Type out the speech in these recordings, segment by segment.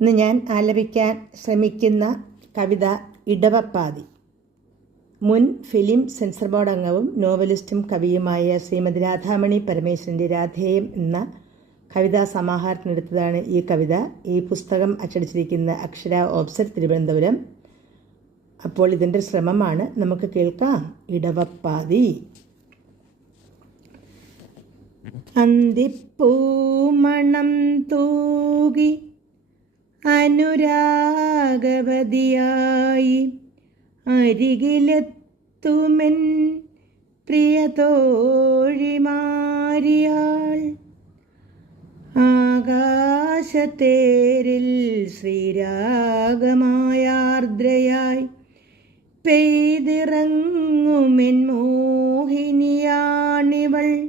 ഇന്ന് ഞാൻ ആലപിക്കാൻ ശ്രമിക്കുന്ന കവിത ഇടവപ്പാതി. മുൻ ഫിലിം സെൻസർ ബോർഡ് അംഗവും നോവലിസ്റ്റും കവിയുമായ ശ്രീമതി രാധാമണി പരമേശ്വരന്റെ രാധേയം എന്ന കവിതാ സമാഹാരത്തിനെടുത്തതാണ് ഈ കവിത. ഈ പുസ്തകം അച്ചടിച്ചിരിക്കുന്ന അക്ഷര ഓബ്സർ തിരുവനന്തപുരം. അപ്പോൾ ഇതിന്റെ ശ്രമമാണ്. നമുക്ക് കേൾക്കാം. ഇടവപ്പാതി. അന്തിപ്പൂമണം തൂകി അനുരാഗവതിയായി അരികിലെത്തുമെൻ പ്രിയതോഴിമാരിയാൾ. ആകാശത്തേരിൽ ശ്രീരാഗമായാർദ്രയായി പെയ്തിറങ്ങുമെൻ മോഹിനിയാണിവൾ.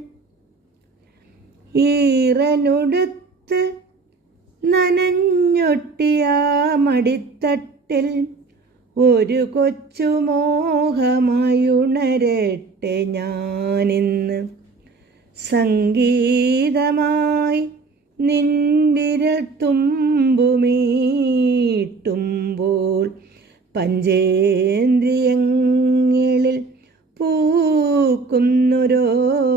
ഈറനൊടുത്ത് നനഞ്ഞൊട്ടിയ മടിത്തട്ടിൽ ഒരു കൊച്ചു മോഹമായുണരട്ടെ ഞാനിന്ന്. സംഗീതമായി നിൻവിരൽ തുമ്പുമീട്ടുമ്പോൾ പഞ്ചേന്ദ്രിയങ്ങളിൽ പൂക്കുന്നൊരോമാഞ്ചം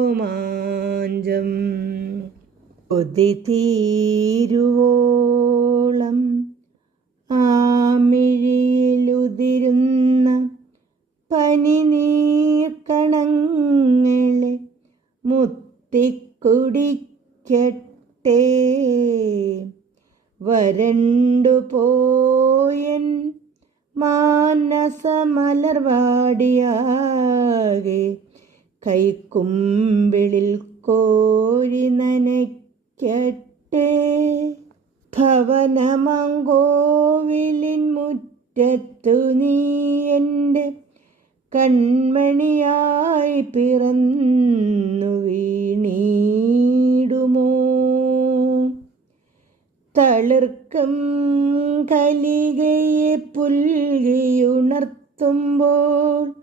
കൊതി തീരുവോളം ആമിഴിയിലുതിരുന്ന പനിനീർക്കണങ്ങളെ മുത്തിക്കുടിക്കട്ടെ. വരണ്ടു പോയൻ മാനസമലർവാടിയാകെ കൈക്കുമ്പിളിൽ കോരി നനയ്ക്കട്ടെ ഭവനമങ്കോവിലിൻ മുറ്റത്തു നീ എന്റെ കൺമണിയായി പിറന്നു വീണീടുമോ? തളിർക്കും കലികയെ പുൽകിയുണർത്തുമ്പോൾ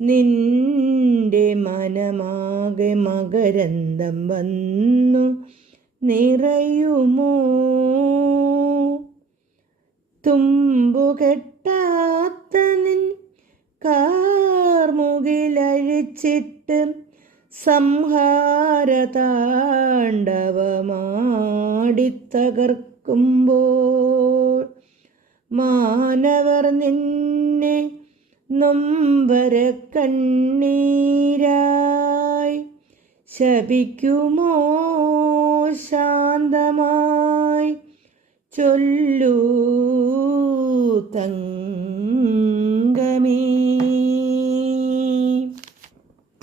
നിന്റെ മനമാകെ മകരന്തം വന്നു. നിറയുമോ? തുമ്പുകെട്ടാത്ത നിൻ കാർമുകിലഴിച്ചിട്ട് സംഹാരതാണ്ഡവമാടിത്തകർക്കുമ്പോൾ മാനവർ നിന്നെ നൊമ്പര കണ്ണീരായി ശപിക്കുമോ? ശാന്തമായി ചൊല്ലൂ തങ്കമേ.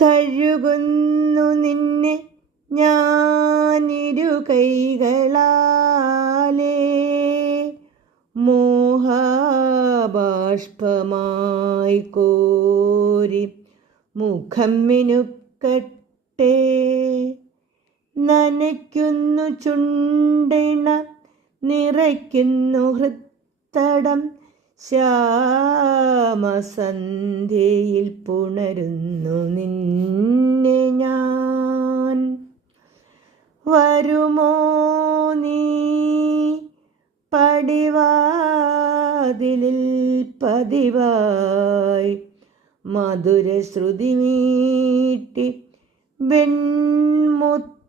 തഴുകുന്നു നിന്നെ ഞാനിരു കൈകളാലേ. മോഹബാഷ്പമായി കോരി മുഖം മിനുക്കട്ടെ. നനയ്ക്കുന്നു ചുണ്ടിണ നിറയ്ക്കുന്നു ഹൃത്തടം. ശ്യാമസന്ധ്യയിൽ പുണരുന്നു നിന്നെ ഞാൻ. വരുമോ നീ? പടിവാതിലിൽ പതിവായി മധുര ശ്രുതി മീട്ടി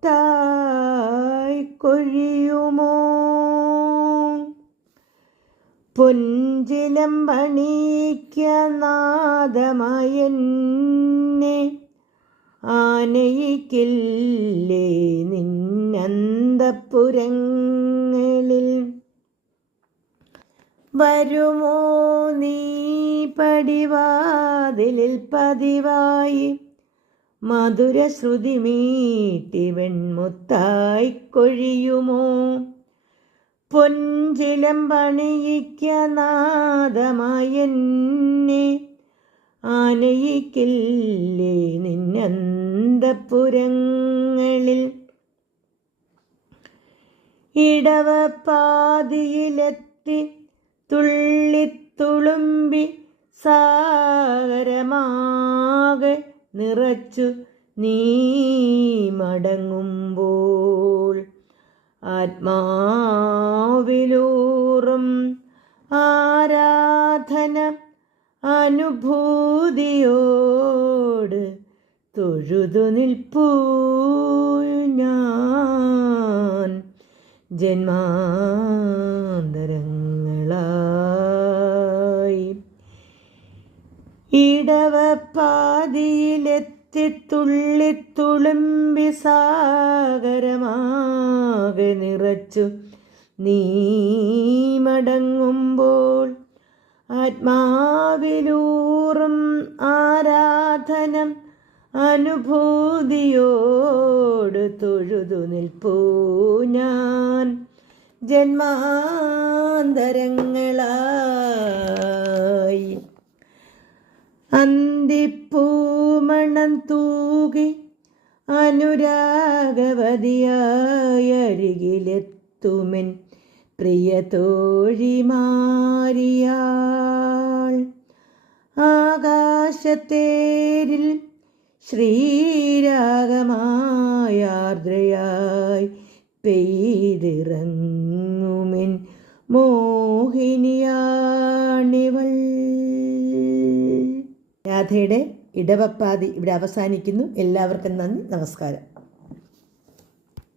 വെൺമുത്തായി കൊഴിയുമോ? പൊഞ്ചിലം ആനയിക്കില്ലേ നിന്നന്തപുരങ്ങളിൽ? വരുമോ നീ പടിവാതിലിൽ പതിവായി മധുര ശ്രുതി മീട്ടി വെൺമുത്തായി കൊഴിയുമോ? പൊഞ്ചിലം പണിയിക്ക നാദമായെന്നെ ആനയിക്കില്ലേ നിന്നന്തപുരങ്ങളിൽ? ഇടവപ്പാതിയിലെത്തി തുള്ളിത്തുളുമ്പി സാഗരമാകെ നിറച്ചു നീ മടങ്ങുമ്പോൾ ആത്മാവിലൂറും ആരാധന അനുഭൂതിയോട് തൊഴുതു നിൽപ്പൂ ഞാൻ ജന്മാന്തരങ്ങളായി ഇടവപ്പാതിയിലെത്തി തുള്ളിത്തുളുമ്പി സാഗരമാകെ നിറച്ചു നീ മടങ്ങുമ്പോൾ ആത്മാവിലൂറും ആരാധനം അനുഭൂതിയോട് തൊഴുതു നിൽപ്പൂ ഞാൻ. ജന്മാന്തരങ്ങളായി അന്തിപ്പൂമണം തൂകി അനുരാഗവതിയായരികിലെത്തുമെൻ പ്രിയ തോഴിമാരിയാൾ. ആകാശത്തേരിൽ ശ്രീരാഗമായാർദ്രയായി പെയ്തിറങ്ങുമെൻ മോഹിനിയാണിവൾ രാധയുടെ ഇടവപ്പാതി ഇവിടെ അവസാനിക്കുന്നു. എല്ലാവർക്കും നന്ദി. നമസ്കാരം.